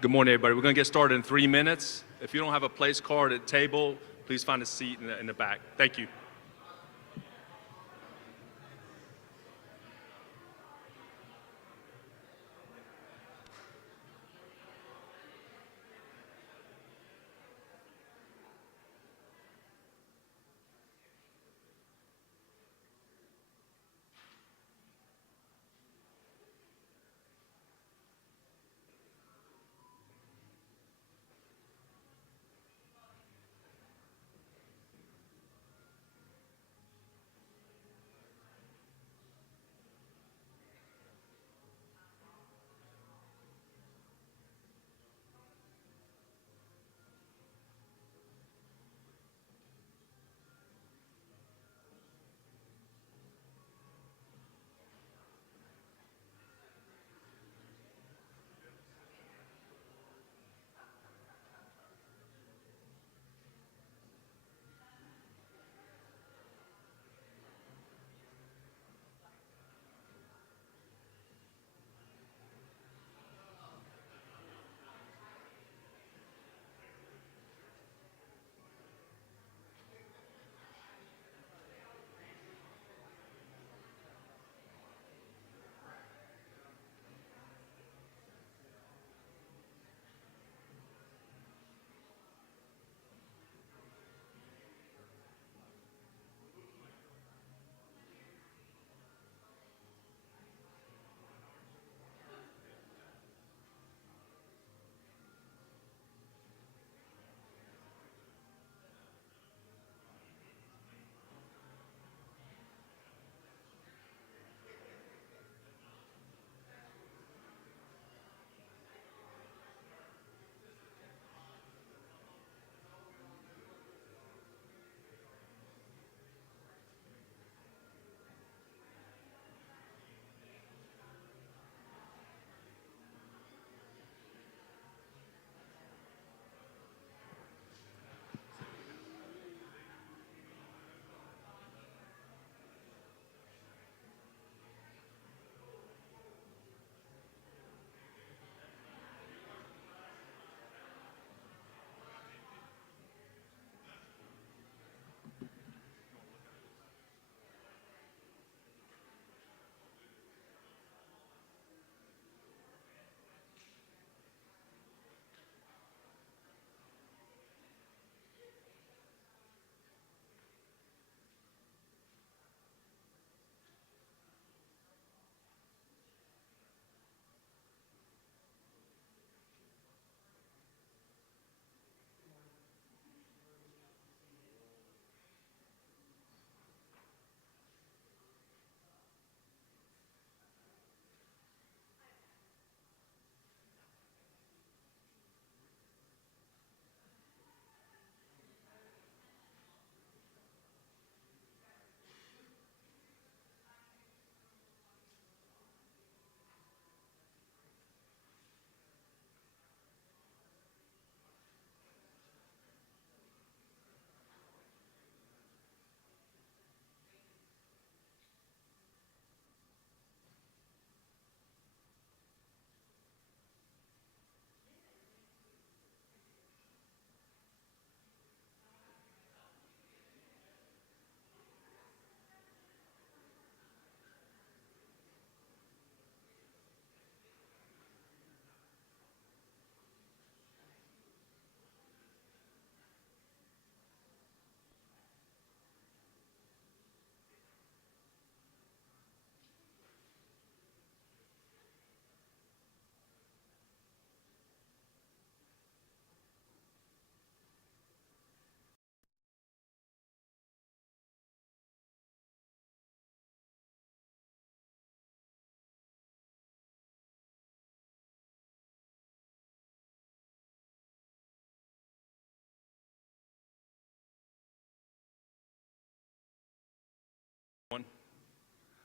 Good morning, everybody. We're going to get started in 3 minutes. If you don't have a place card at table, please find a seat in the back. Thank you.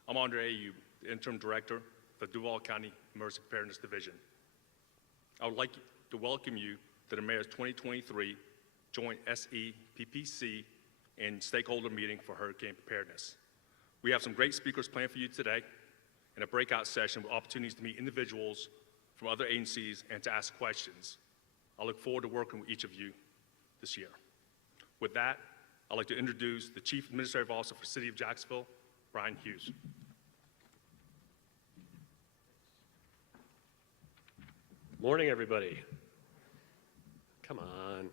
I'm Andre Ayu, Interim Director for Duval County Emergency Preparedness Division. I would like to welcome you to the Mayor's 2023 Joint SEPPC and Stakeholder Meeting for Hurricane Preparedness. We have some great speakers planned for you today and a breakout session with opportunities to meet individuals from other agencies and to ask questions. I look forward to working with each of you this year. With that, I'd like to introduce the Chief Administrative Officer for the City of Jacksonville, Brian Hughes. Morning, everybody. Come on.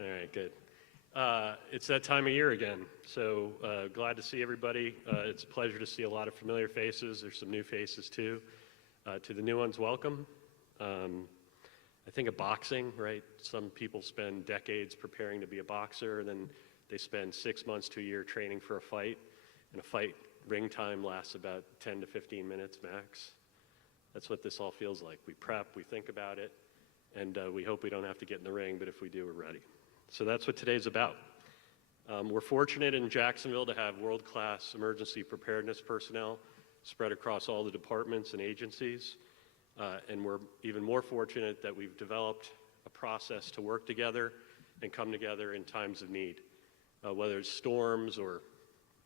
All right, good. It's that time of year again, so glad to see everybody. It's a pleasure to see a lot of familiar faces. There's some new faces too. To the new ones, welcome. I think of boxing, right? Some people spend decades preparing to be a boxer, and then they spend 6 months to a year training for a fight, and a fight ring time lasts about 10 to 15 minutes max. That's what this all feels like. We prep, we think about it, and we hope we don't have to get in the ring, but if we do, we're ready. So that's what today's about. We're fortunate in Jacksonville to have world-class emergency preparedness personnel spread across all the departments and agencies. And we're even more fortunate that we've developed a process to work together and come together in times of need, whether it's storms or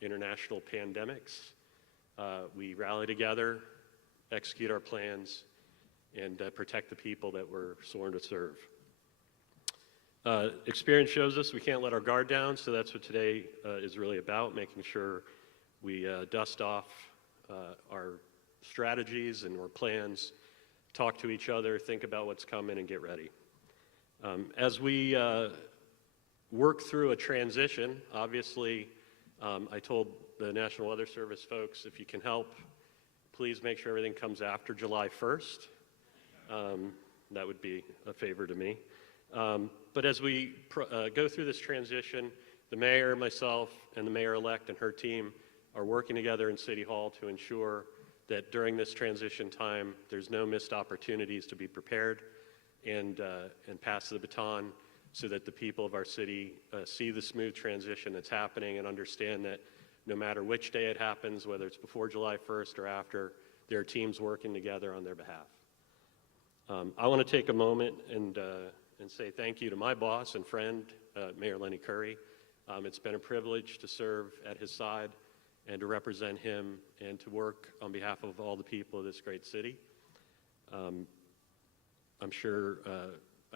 international pandemics. We rally together, execute our plans, and protect the people that we're sworn to serve. Experience shows us we can't let our guard down, so that's what today is really about, making sure we dust off our strategies and our plans, talk to each other, think about what's coming, and get ready. As we work through a transition, obviously, I told the National Weather Service folks, if you can help, please make sure everything comes after July 1st. That would be a favor to me. But as we go through this transition, the mayor, myself, and the mayor-elect and her team are working together in City Hall to ensure that during this transition time, there's no missed opportunities to be prepared and pass the baton so that the people of our city see the smooth transition that's happening and understand that no matter which day it happens, whether it's before July 1st or after, there are teams working together on their behalf. I want to take a moment and say thank you to my boss and friend, Mayor Lenny Curry. It's been a privilege to serve at his side and to represent him and to work on behalf of all the people of this great city. I'm sure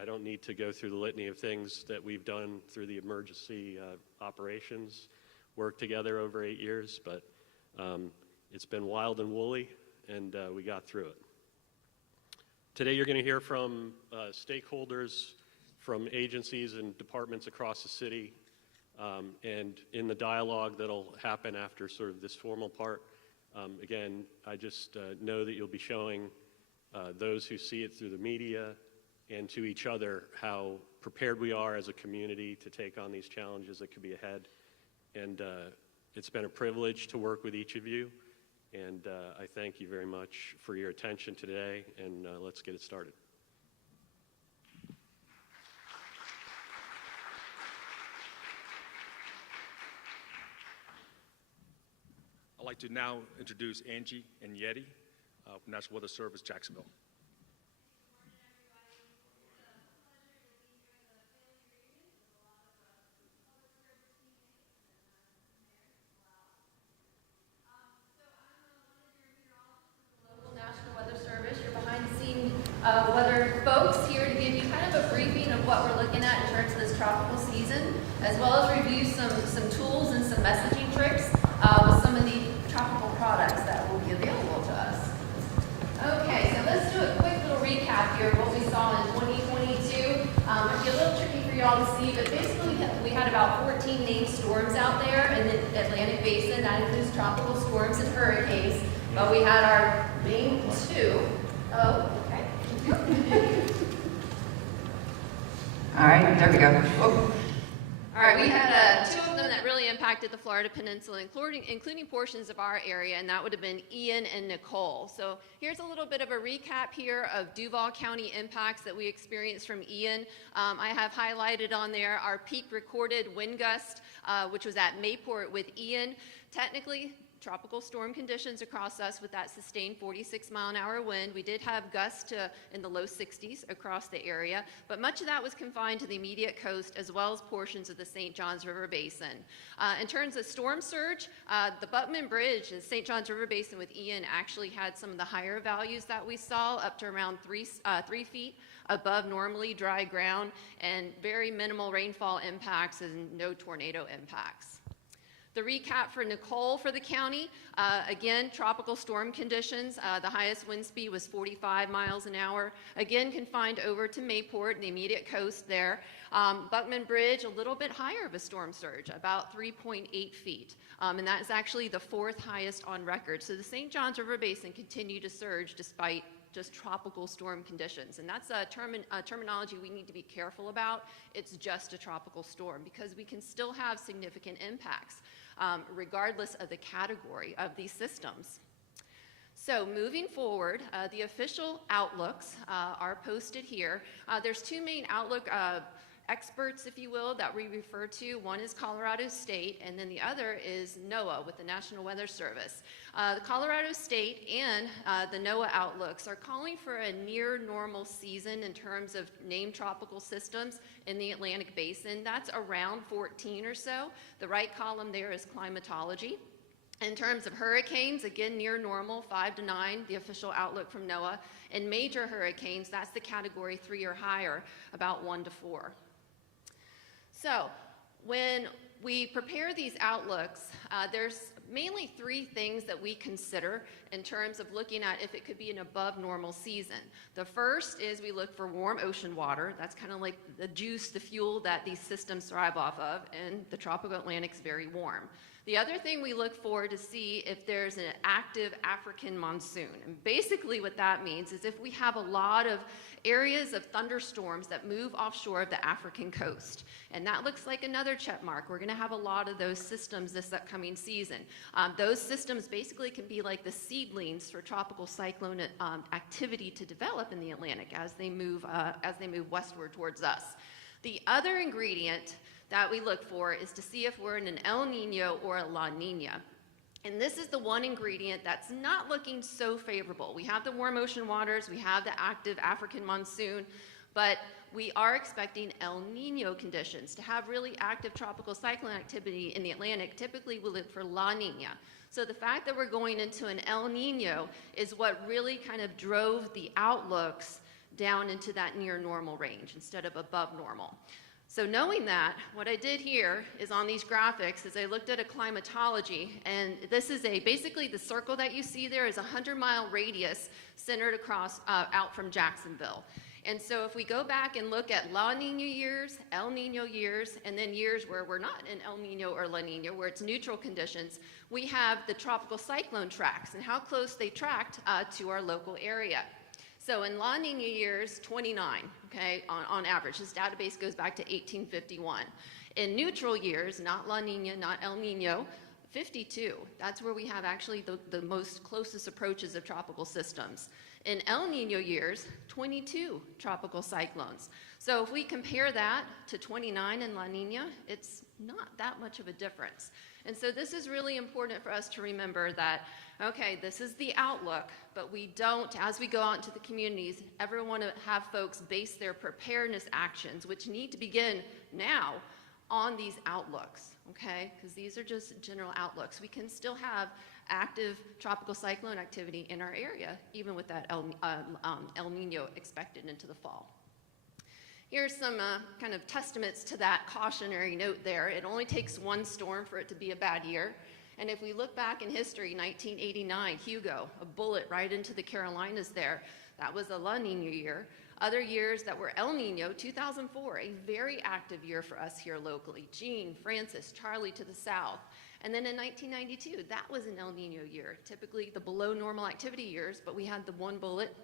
I don't need to go through the litany of things that we've done through the emergency operations, worked together over 8 years, but it's been wild and woolly, and we got through it. Today you're going to hear from stakeholders from agencies and departments across the city, and in the dialogue that'll happen after sort of this formal part, again, I just know that you'll be showing those who see it through the media and to each other how prepared we are as a community to take on these challenges that could be ahead. And it's been a privilege to work with each of you, and I thank you very much for your attention today, and let's get it started. I'd like to now introduce Angie and Yeti from National Weather Service, Jacksonville. Weather folks here to give you kind of a briefing of what we're looking at in terms of this tropical season, as well as review some tools and some messaging tricks with some of the tropical products that will be available to us. Okay, so let's do a quick little recap here of what we saw in 2022. It'll be a little tricky for y'all to see, but basically we had about 14 named storms out there in the Atlantic Basin. That includes tropical storms and hurricanes, but we had our main two. Oh, okay. All right, there we go. Oh. All right, we had two of them that really impacted the Florida Peninsula, including portions of our area, and that would have been Ian and Nicole. So here's a little bit of a recap here of Duval County impacts that we experienced from Ian. I have highlighted on there our peak recorded wind gust, which was at Mayport with Ian. Technically, tropical storm conditions across us with that sustained 46-mile-an-hour wind. We did have gusts in the low 60s across the area, but much of that was confined to the immediate coast as well as portions of the St. Johns River Basin. In terms of storm surge, the Buckman Bridge, the St. Johns River Basin with Ian actually had some of the higher values that we saw, up to around 3 feet above normally dry ground, and very minimal rainfall impacts and no tornado impacts. The recap for Nicole for the county, again, tropical storm conditions. The highest wind speed was 45 miles an hour. Again, confined over to Mayport, the immediate coast there. Buckman Bridge, a little bit higher of a storm surge, about 3.8 feet. And that is actually the 4th highest on record. So the St. Johns River Basin continued to surge despite just tropical storm conditions. And that's a terminology we need to be careful about. It's just a tropical storm because we can still have significant impacts regardless of the category of these systems. So moving forward, the official outlooks are posted here. There's 2 main outlook experts, if you will, that we refer to. One is Colorado State, and then the other is NOAA with the National Weather Service. The Colorado State and the NOAA outlooks are calling for a near normal season in terms of named tropical systems in the Atlantic Basin. That's around 14 or so. The right column there is climatology. In terms of hurricanes, again, near normal, 5 to 9, the official outlook from NOAA. And major hurricanes, that's the category 3 or higher, about 1 to 4. So when we prepare these outlooks, there's mainly 3 things that we consider in terms of looking at if it could be an above normal season. The first is we look for warm ocean water. That's kind of like the juice, the fuel that these systems thrive off of, and the tropical Atlantic's very warm. The other thing we look for to see if there's an active African monsoon. And basically what that means is if we have a lot of areas of thunderstorms that move offshore of the African coast. And that looks like another check mark. We're going to have a lot of those systems this upcoming season. Those systems basically can be like the seedlings for tropical cyclone activity to develop in the Atlantic as they move westward towards us. The other ingredient that we look for is to see if we're in an El Nino or a La Nina. And this is the one ingredient that's not looking so favorable. We have the warm ocean waters, we have the active African monsoon, but we are expecting El Nino conditions to have really active tropical cyclone activity in the Atlantic. Typically we look for La Nina. So the fact that we're going into an El Nino is what really kind of drove the outlooks down into that near normal range instead of above normal. So knowing that, what I did here is on these graphics is I looked at a climatology, and this is basically the circle that you see there is a 100-mile radius centered across out from Jacksonville. And so if we go back and look at La Nina years, El Nino years, and then years where we're not in El Nino or La Nina, where it's neutral conditions, we have the tropical cyclone tracks and how close they tracked to our local area. So in La Nina years, 29, okay, on average. This database goes back to 1851. In neutral years, not La Nina, not El Nino, 52. That's where we have actually the most closest approaches of tropical systems. In El Nino years, 22 tropical cyclones. So if we compare that to 29 in La Nina, it's not that much of a difference. And so this is really important for us to remember that, okay, this is the outlook, but we don't, as we go out into the communities, ever want to have folks base their preparedness actions, which need to begin now, on these outlooks, okay? Because these are just general outlooks. We can still have active tropical cyclone activity in our area, even with that El Nino expected into the fall. Here's some kind of testaments to that cautionary note there. It only takes one storm for it to be a bad year. And if we look back in history, 1989, Hugo, a bullet right into the Carolinas there. That was a La Nina year. Other years that were El Nino, 2004, a very active year for us here locally. Jean, Francis, Charlie to the south. And then in 1992, that was an El Nino year. Typically the below normal activity years, but we had the one bullet,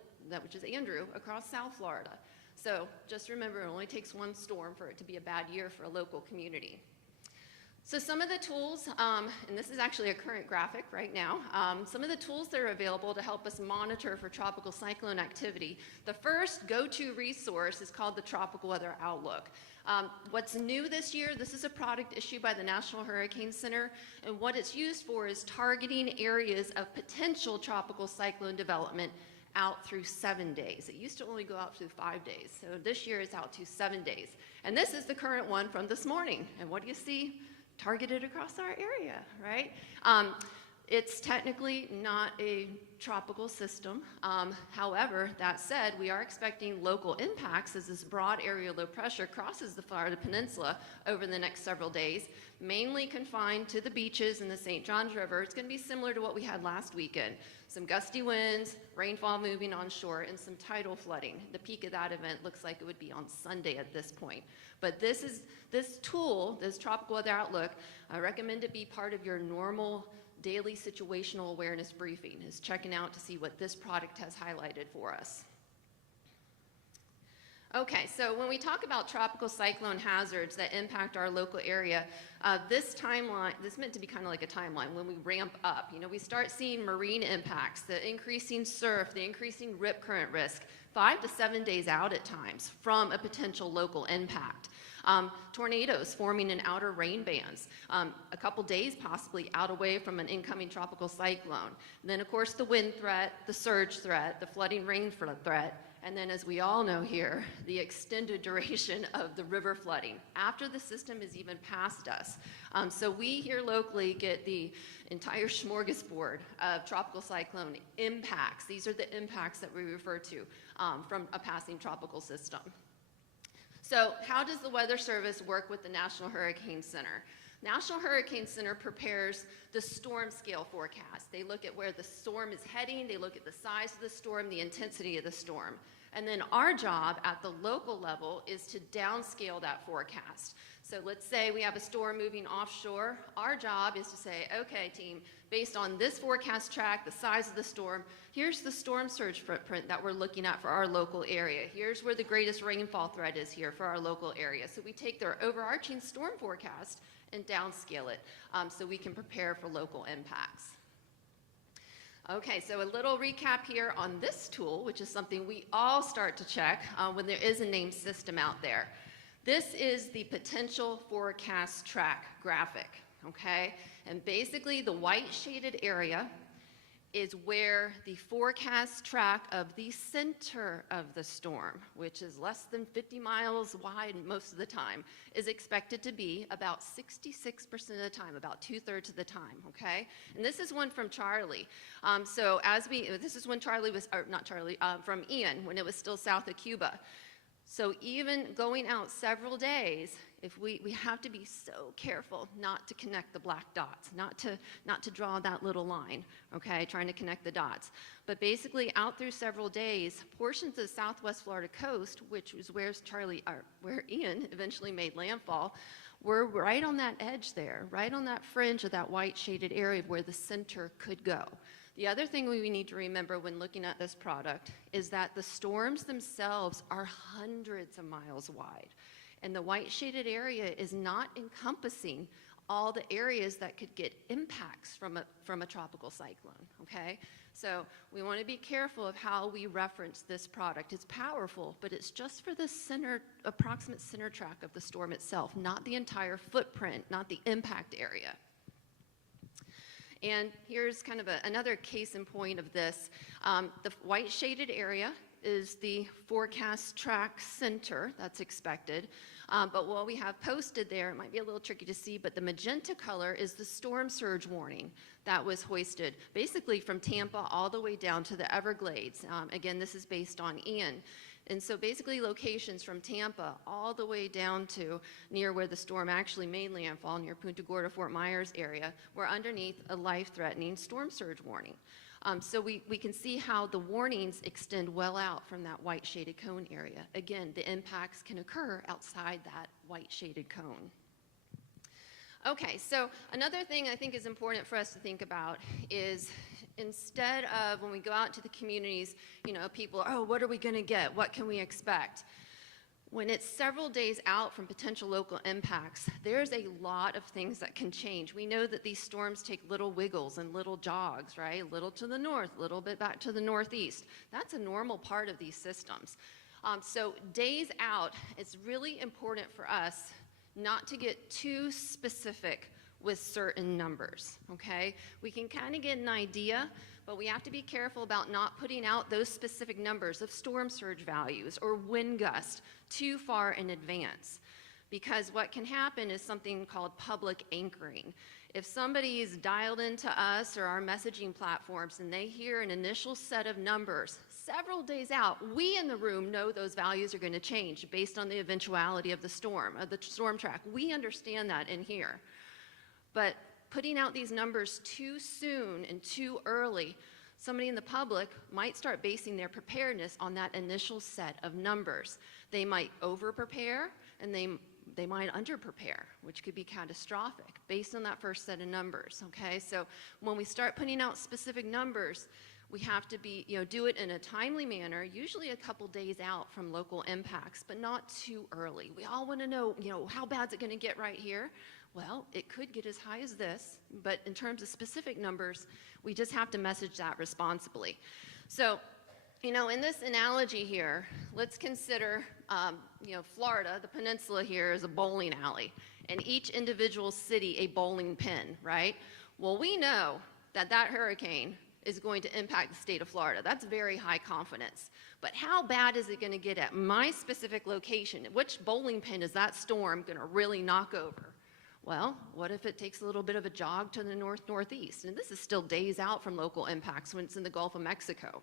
which is Andrew, across South Florida. So just remember, it only takes one storm for it to be a bad year for a local community. So some of the tools, and this is actually a current graphic right now, some of the tools that are available to help us monitor for tropical cyclone activity. The first go-to resource is called the Tropical Weather Outlook. What's new this year, this is a product issued by the National Hurricane Center, and what it's used for is targeting areas of potential tropical cyclone development out through 7 days. It used to only go out through 5 days, so this year it's out to 7 days. And this is the current one from this morning, and what do you see? Targeted across our area, right? It's technically not a tropical system. However, that said, we are expecting local impacts as this broad area low pressure crosses the Florida Peninsula over the next several days, mainly confined to the beaches and the St. Johns River. It's going to be similar to what we had last weekend. Some gusty winds, rainfall moving onshore, and some tidal flooding. The peak of that event looks like it would be on Sunday at this point. But this tool, this Tropical Weather Outlook, I recommend it be part of your normal daily situational awareness briefing, is checking out to see what this product has highlighted for us. Okay, so when we talk about tropical cyclone hazards that impact our local area, this timeline, this is meant to be kind of like a timeline when we ramp up. You know, we start seeing marine impacts, the increasing surf, the increasing rip current risk, 5 to 7 days out at times from a potential local impact. Tornadoes forming in outer rain bands, a couple days possibly out away from an incoming tropical cyclone. And then, of course, the wind threat, the surge threat, the flooding rain threat, and then, as we all know here, the extended duration of the river flooding after the system is even past us. So we here locally get the entire smorgasbord of tropical cyclone impacts. These are the impacts that we refer to from a passing tropical system. So how does the Weather Service work with the National Hurricane Center? National Hurricane Center prepares the storm scale forecast. They look at where the storm is heading, they look at the size of the storm, the intensity of the storm. And then our job at the local level is to downscale that forecast. So let's say we have a storm moving offshore. Our job is to say, okay, team, based on this forecast track, the size of the storm, here's the storm surge footprint that we're looking at for our local area. Here's where the greatest rainfall threat is here for our local area. So we take their overarching storm forecast and downscale it so we can prepare for local impacts. Okay, so a little recap here on this tool, which is something we all start to check when there is a named system out there. This is the potential forecast track graphic, okay? And basically the white shaded area is where the forecast track of the center of the storm, which is less than 50 miles wide most of the time, is expected to be about 66% of the time, about 2/3 of the time, okay? And this is one from Charlie. This is when Charlie was, or not Charlie, from Ian, when it was still south of Cuba. So even going out several days, if we have to be so careful not to connect the black dots, not to draw that little line, okay, trying to connect the dots. But basically out through several days, portions of the southwest Florida coast, which is where Ian eventually made landfall, were right on that edge there, right on that fringe of that white shaded area where the center could go. The other thing we need to remember when looking at this product is that the storms themselves are hundreds of miles wide. And the white shaded area is not encompassing all the areas that could get impacts from a tropical cyclone, okay? So we want to be careful of how we reference this product. It's powerful, but it's just for the approximate center track of the storm itself, not the entire footprint, not the impact area. And here's kind of another case in point of this. The white shaded area is the forecast track center that's expected. But what we have posted there, it might be a little tricky to see, but the magenta color is the storm surge warning that was hoisted basically from Tampa all the way down to the Everglades. Again, this is based on Ian. And so basically locations from Tampa all the way down to near where the storm actually made landfall, near Punta Gorda, Fort Myers area, were underneath a life-threatening storm surge warning. So we can see how the warnings extend well out from that white shaded cone area. Again, the impacts can occur outside that white shaded cone. Okay, so another thing I think is important for us to think about is instead of when we go out to the communities, you know, people, oh, what are we going to get? What can we expect? When it's several days out from potential local impacts, there's a lot of things that can change. We know that these storms take little wiggles and little jogs, right? A little to the north, a little bit back to the northeast. That's a normal part of these systems. So days out, it's really important for us not to get too specific with certain numbers, okay? We can kind of get an idea, but we have to be careful about not putting out those specific numbers of storm surge values or wind gust too far in advance. Because what can happen is something called public anchoring. If somebody is dialed into us or our messaging platforms and they hear an initial set of numbers several days out, we in the room know those values are going to change based on the eventuality of the storm track. We understand that in here. But putting out these numbers too soon and too early, somebody in the public might start basing their preparedness on that initial set of numbers. They might over-prepare and they might under-prepare, which could be catastrophic based on that first set of numbers, okay? So when we start putting out specific numbers, we have to do it in a timely manner, usually a couple days out from local impacts, but not too early. We all want to know, how bad is it going to get right here? Well, it could get as high as this, but in terms of specific numbers, we just have to message that responsibly. So, in this analogy here, let's consider, Florida, the peninsula here is a bowling alley, and each individual city a bowling pin, right? Well, we know that hurricane is going to impact the state of Florida. That's very high confidence. But how bad is it going to get at my specific location? Which bowling pin is that storm going to really knock over? Well, what if it takes a little bit of a jog to the northeast? And this is still days out from local impacts when it's in the Gulf of Mexico.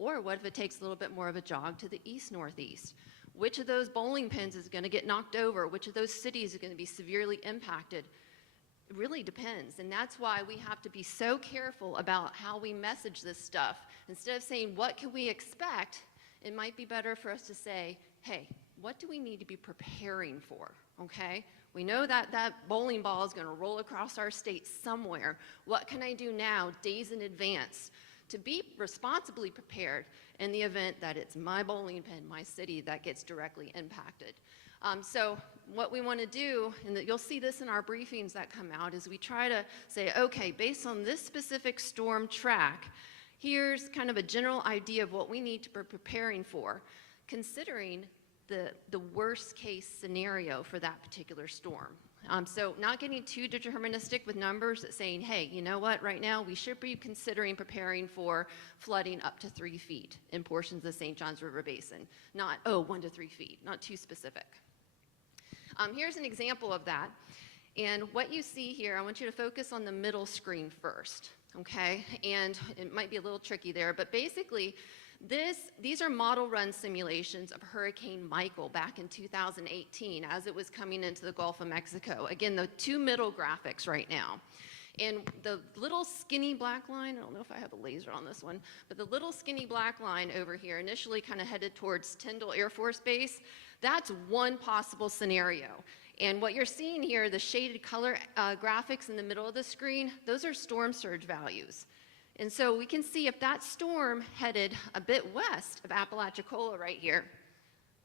Or what if it takes a little bit more of a jog to the east-northeast? Which of those bowling pins is going to get knocked over? Which of those cities are going to be severely impacted? It really depends, and that's why we have to be so careful about how we message this stuff. Instead of saying, what can we expect, it might be better for us to say, hey, what do we need to be preparing for, okay? We know that bowling ball is going to roll across our state somewhere. What can I do now, days in advance, to be responsibly prepared in the event that it's my bowling pin, my city, that gets directly impacted? So what we want to do, and you'll see this in our briefings that come out, is we try to say, okay, based on this specific storm track, here's kind of a general idea of what we need to be preparing for, considering the worst case scenario for that particular storm. So not getting too deterministic with numbers, saying, hey, you know what, right now we should be considering preparing for flooding up to 3 feet in portions of the St. Johns River Basin. Not, 1 to 3 feet, not too specific. Here's an example of that. And what you see here, I want you to focus on the middle screen first, okay? And it might be a little tricky there, but basically, these are model run simulations of Hurricane Michael back in 2018 as it was coming into the Gulf of Mexico. Again, the two middle graphics right now. And the little skinny black line, I don't know if I have a laser on this one, but the little skinny black line over here, initially kind of headed towards Tyndall Air Force Base, that's one possible scenario. And what you're seeing here, the shaded color graphics in the middle of the screen, those are storm surge values. And so we can see if that storm headed a bit west of Apalachicola right here,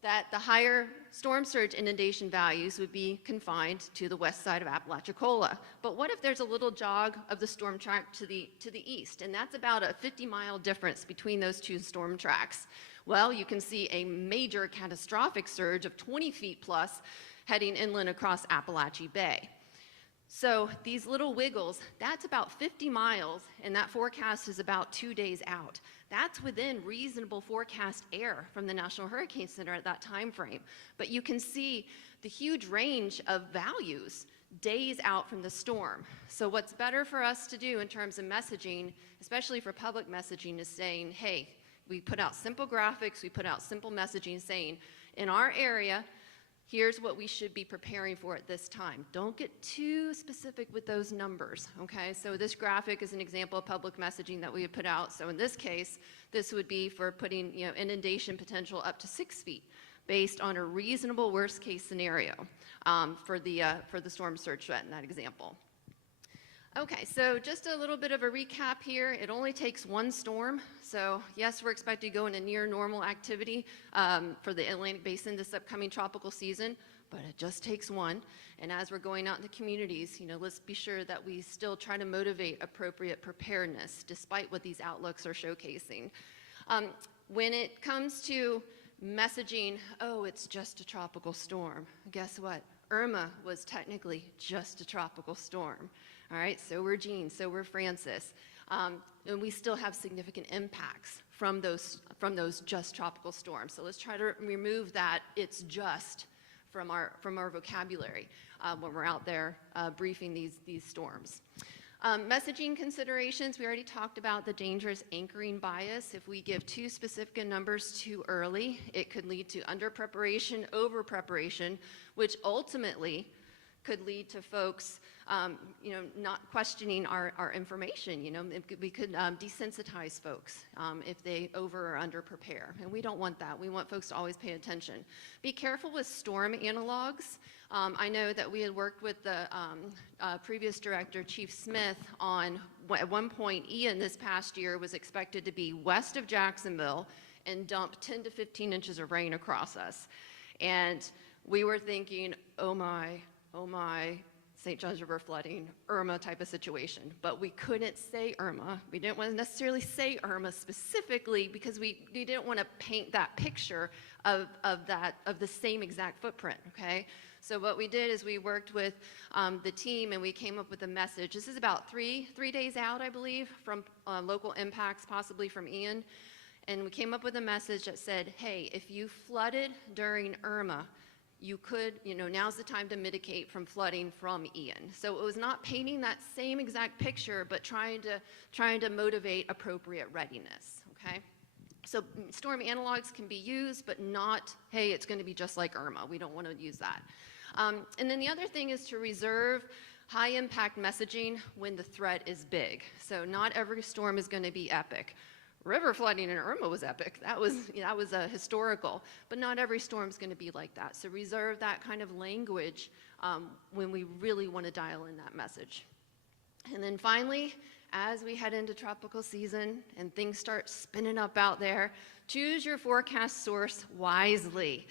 that the higher storm surge inundation values would be confined to the west side of Apalachicola. But what if there's a little jog of the storm track to the east? And that's about a 50-mile difference between those two storm tracks. Well, you can see a major catastrophic surge of 20 feet plus heading inland across Appalachia Bay. So these little wiggles, that's about 50 miles, and that forecast is about 2 days out. That's within reasonable forecast air from the National Hurricane Center at that time frame. But you can see the huge range of values days out from the storm. So what's better for us to do in terms of messaging, especially for public messaging, is saying, hey, we put out simple graphics, we put out simple messaging saying, in our area, here's what we should be preparing for at this time. Don't get too specific with those numbers, okay? So this graphic is an example of public messaging that we would put out. So in this case, this would be for putting inundation potential up to 6 feet based on a reasonable worst case scenario for the storm surge threat in that example. Okay, so just a little bit of a recap here. It only takes one storm. So yes, we're expected to go into near normal activity for the Atlantic Basin this upcoming tropical season, but it just takes one. And as we're going out in the communities, let's be sure that we still try to motivate appropriate preparedness despite what these outlooks are showcasing. When it comes to messaging, oh, it's just a tropical storm, guess what? Irma was technically just a tropical storm. All right, so we're Jean, so we're Francis. And we still have significant impacts from those just tropical storms. So let's try to remove that it's just from our vocabulary when we're out there briefing these storms. Messaging considerations, we already talked about the dangerous anchoring bias. If we give too specific numbers too early, it could lead to under-preparation, over-preparation, which ultimately could lead to folks not questioning our information. We could desensitize folks if they over or under prepare, and we don't want that. We want folks to always pay attention. Be careful with storm analogs. I know that we had worked with the previous director, Chief Smith, on at one point Ian this past year was expected to be west of Jacksonville and dump 10 to 15 inches of rain across us. And we were thinking, oh my, St. John's River flooding, Irma type of situation. But we couldn't say Irma. We didn't want to necessarily say Irma specifically because we didn't want to paint that picture of the same exact footprint, okay? So what we did is we worked with the team and we came up with a message. This is about three days out, I believe, from local impacts, possibly from Ian. And we came up with a message that said, hey, if you flooded during Irma, you could, now's the time to mitigate from flooding from Ian. So it was not painting that same exact picture, but trying to motivate appropriate readiness, okay? So storm analogs can be used, but not, hey, it's going to be just like Irma. We don't want to use that. And then the other thing is to reserve high impact messaging when the threat is big. So not every storm is going to be epic. River flooding in Irma was epic. That was historical, but not every storm is going to be like that. So reserve that kind of language when we really want to dial in that message. And then finally, as we head into tropical season and things start spinning up out there, choose your forecast source wisely.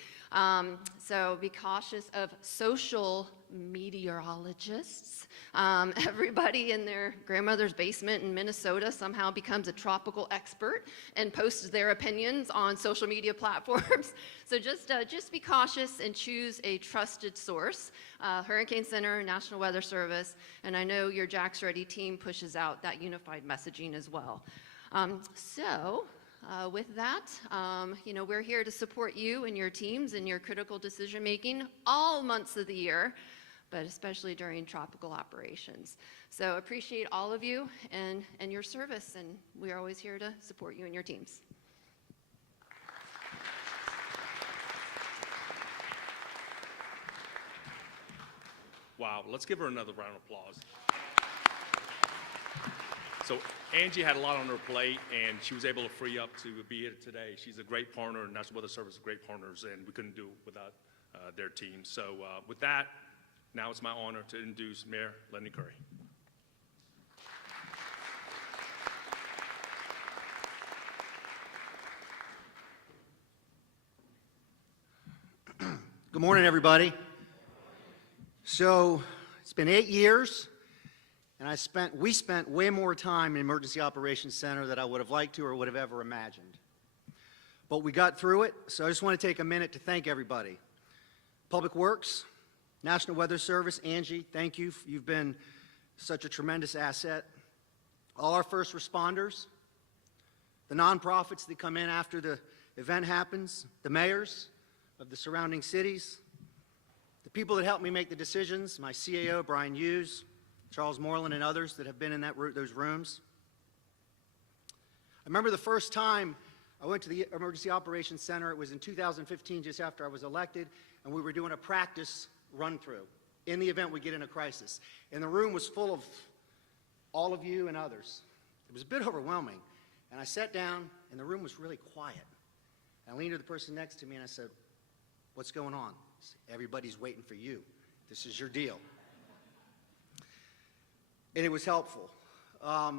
So be cautious of social meteorologists. Everybody in their grandmother's basement in Minnesota somehow becomes a tropical expert and posts their opinions on social media platforms. So just be cautious and choose a trusted source. Hurricane Center, National Weather Service, and I know your Jack's Ready team pushes out that unified messaging as well. With that, we're here to support you and your teams in your critical decision making all months of the year, but especially during tropical operations. So appreciate all of you and your service, and we're always here to support you and your teams. Wow, let's give her another round of applause. So Angie had a lot on her plate, and she was able to free up to be here today. She's a great partner, and National Weather Service is great partners, and we couldn't do it without their team. So with that, now it's my honor to introduce Mayor Lenny Curry. Good morning, everybody. So it's been 8 years, and we spent way more time in Emergency Operations Center than I would have liked to or would have ever imagined. But we got through it, so I just want to take a minute to thank everybody. Public Works, National Weather Service, Angie, thank you. You've been such a tremendous asset. All our first responders, the nonprofits that come in after the event happens, the mayors of the surrounding cities, the people that helped me make the decisions, my CAO, Brian Hughes, Charles Moreland, and others that have been in those rooms. I remember the first time I went to the Emergency Operations Center. It was in 2015, just after I was elected, and we were doing a practice run-through in the event we get in a crisis. And the room was full of all of you and others. It was a bit overwhelming. And I sat down, and the room was really quiet. And I leaned to the person next to me, and I said, "What's going on?" He said, "Everybody's waiting for you. This is your deal." and it was helpful. A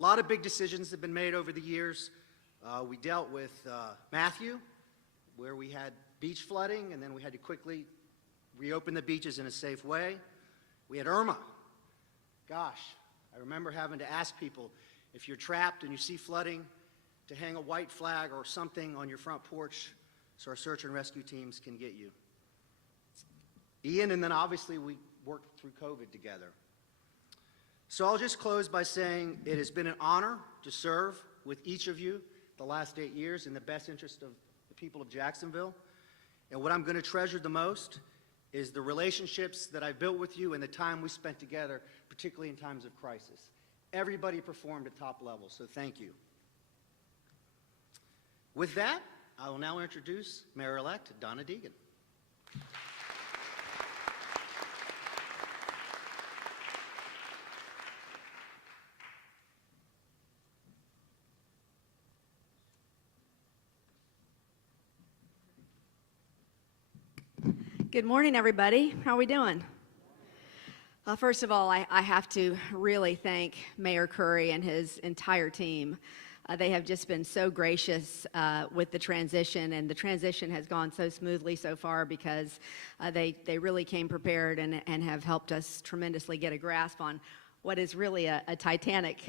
lot of big decisions have been made over the years. We dealt with Matthew, where we had beach flooding, and then we had to quickly reopen the beaches in a safe way. We had Irma. Gosh, I remember having to ask people, if you're trapped and you see flooding, to hang a white flag or something on your front porch so our search and rescue teams can get you. Ian, and then obviously we worked through COVID together. So I'll just close by saying it has been an honor to serve with each of you the last 8 years in the best interest of the people of Jacksonville. And what I'm going to treasure the most is the relationships that I've built with you and the time we spent together, particularly in times of crisis. Everybody performed at top level, so thank you. With that, I will now introduce Mayor-elect Donna Deegan. Good morning, everybody. How are we doing? First of all, I have to really thank Mayor Curry and his entire team. They have just been so gracious with the transition, and the transition has gone so smoothly so far because they really came prepared and have helped us tremendously get a grasp on what is really a titanic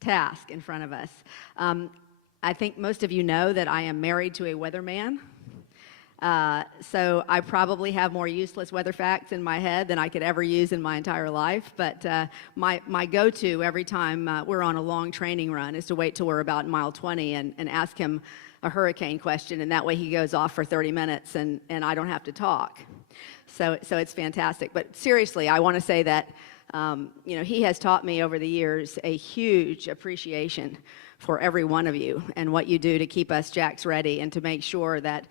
task in front of us. I think most of you know that I am married to a weatherman. So I probably have more useless weather facts in my head than I could ever use in my entire life. But my go-to every time we're on a long training run is to wait till we're about mile 20 and ask him a hurricane question. And that way he goes off for 30 minutes and I don't have to talk. So it's fantastic. But seriously, I want to say that he has taught me over the years a huge appreciation for every one of you and what you do to keep us Jacks ready and to make sure that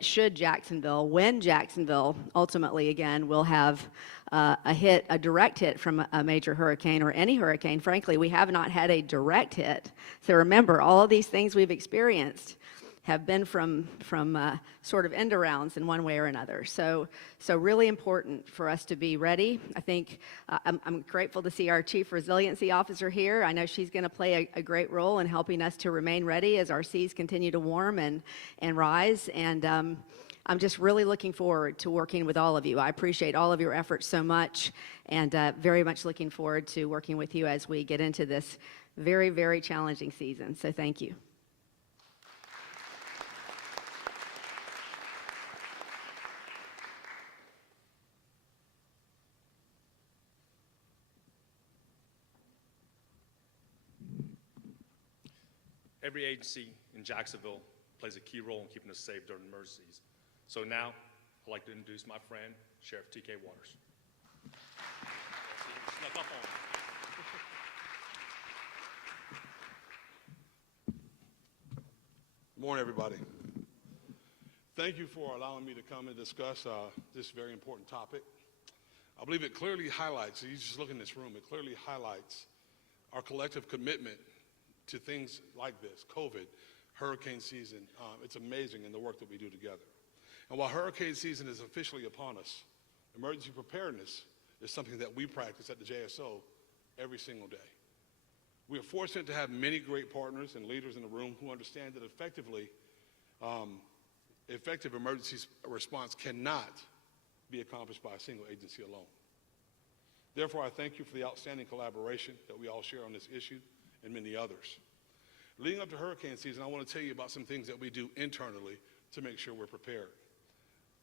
should Jacksonville, when Jacksonville ultimately again will have a direct hit from a major hurricane or any hurricane. Frankly, we have not had a direct hit. So remember, all of these things we've experienced have been from sort of end arounds in one way or another. So really important for us to be ready. I think I'm grateful to see our Chief Resiliency Officer here. I know she's going to play a great role in helping us to remain ready as our seas continue to warm and rise. And I'm just really looking forward to working with all of you. I appreciate all of your efforts so much, and very much looking forward to working with you as we get into this very, very challenging season. So thank you. Every agency in Jacksonville plays a key role in keeping us safe during emergencies. So now, I'd like to introduce my friend, Sheriff T.K. Waters. Snuck up on me. Good morning, everybody. Thank you for allowing me to come and discuss this very important topic. I believe it clearly highlights, you just look in this room, it clearly highlights our collective commitment to things like this, COVID, hurricane season. It's amazing in the work that we do together. And while hurricane season is officially upon us, emergency preparedness is something that we practice at the JSO every single day. We are fortunate to have many great partners and leaders in the room who understand that effective emergency response cannot be accomplished by a single agency alone. Therefore, I thank you for the outstanding collaboration that we all share on this issue and many others. Leading up to hurricane season, I want to tell you about some things that we do internally to make sure we're prepared.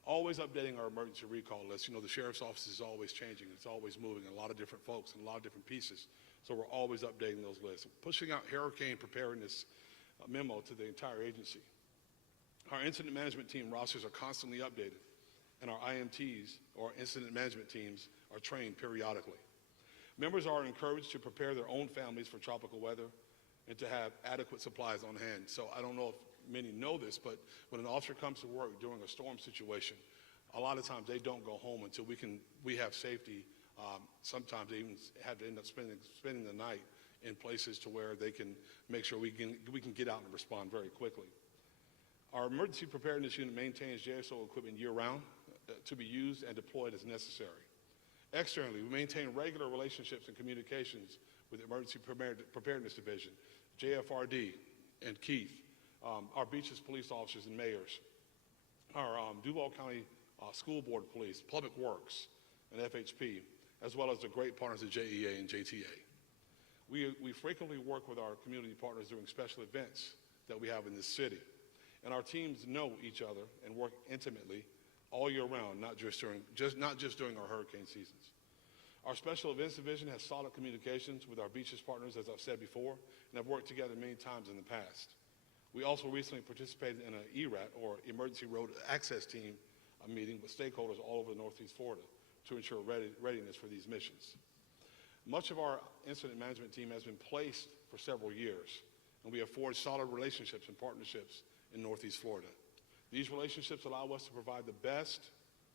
Always updating our emergency recall list. You know, the sheriff's office is always changing. It's always moving, a lot of different folks and a lot of different pieces. So we're always updating those lists. Pushing out hurricane preparedness memo to the entire agency. Our incident management team rosters are constantly updated, and our IMTs, or incident management teams, are trained periodically. Members are encouraged to prepare their own families for tropical weather and to have adequate supplies on hand. So I don't know if many know this, but when an officer comes to work during a storm situation, a lot of times they don't go home until we have safety. Sometimes they even have to end up spending the night in places to where they can make sure we can get out and respond very quickly. Our emergency preparedness unit maintains JSO equipment year-round to be used and deployed as necessary. Externally, we maintain regular relationships and communications with the Emergency Preparedness Division, JFRD, and Keith, our beaches police officers and mayors, our Duval County School Board Police, Public Works, and FHP, as well as the great partners at JEA and JTA. We frequently work with our community partners during special events that we have in this city. And our teams know each other and work intimately all year round, not just during our hurricane seasons. Our Special Events Division has solid communications with our beaches partners, as I've said before, and have worked together many times in the past. We also recently participated in an ERAT, or Emergency Road Access Team, meeting with stakeholders all over Northeast Florida to ensure readiness for these missions. Much of our incident management team has been placed for several years, and we have forged solid relationships and partnerships in Northeast Florida. These relationships allow us to provide the best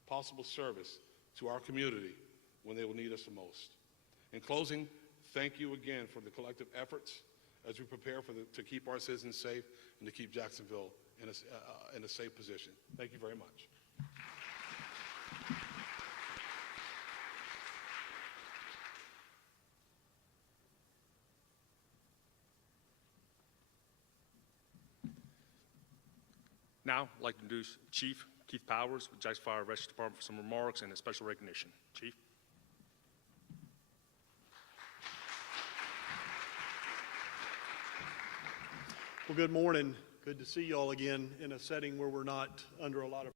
possible service to our community when they will need us the most. In closing, thank you again for the collective efforts as we prepare to keep our citizens safe and to keep Jacksonville in a safe position. Thank you very much. Now, I'd like to introduce Chief Keith Powers with Jackson Fire Rescue Department for some remarks and a special recognition. Chief. Well, good morning. Good to see you all again in a setting where we're not under a lot of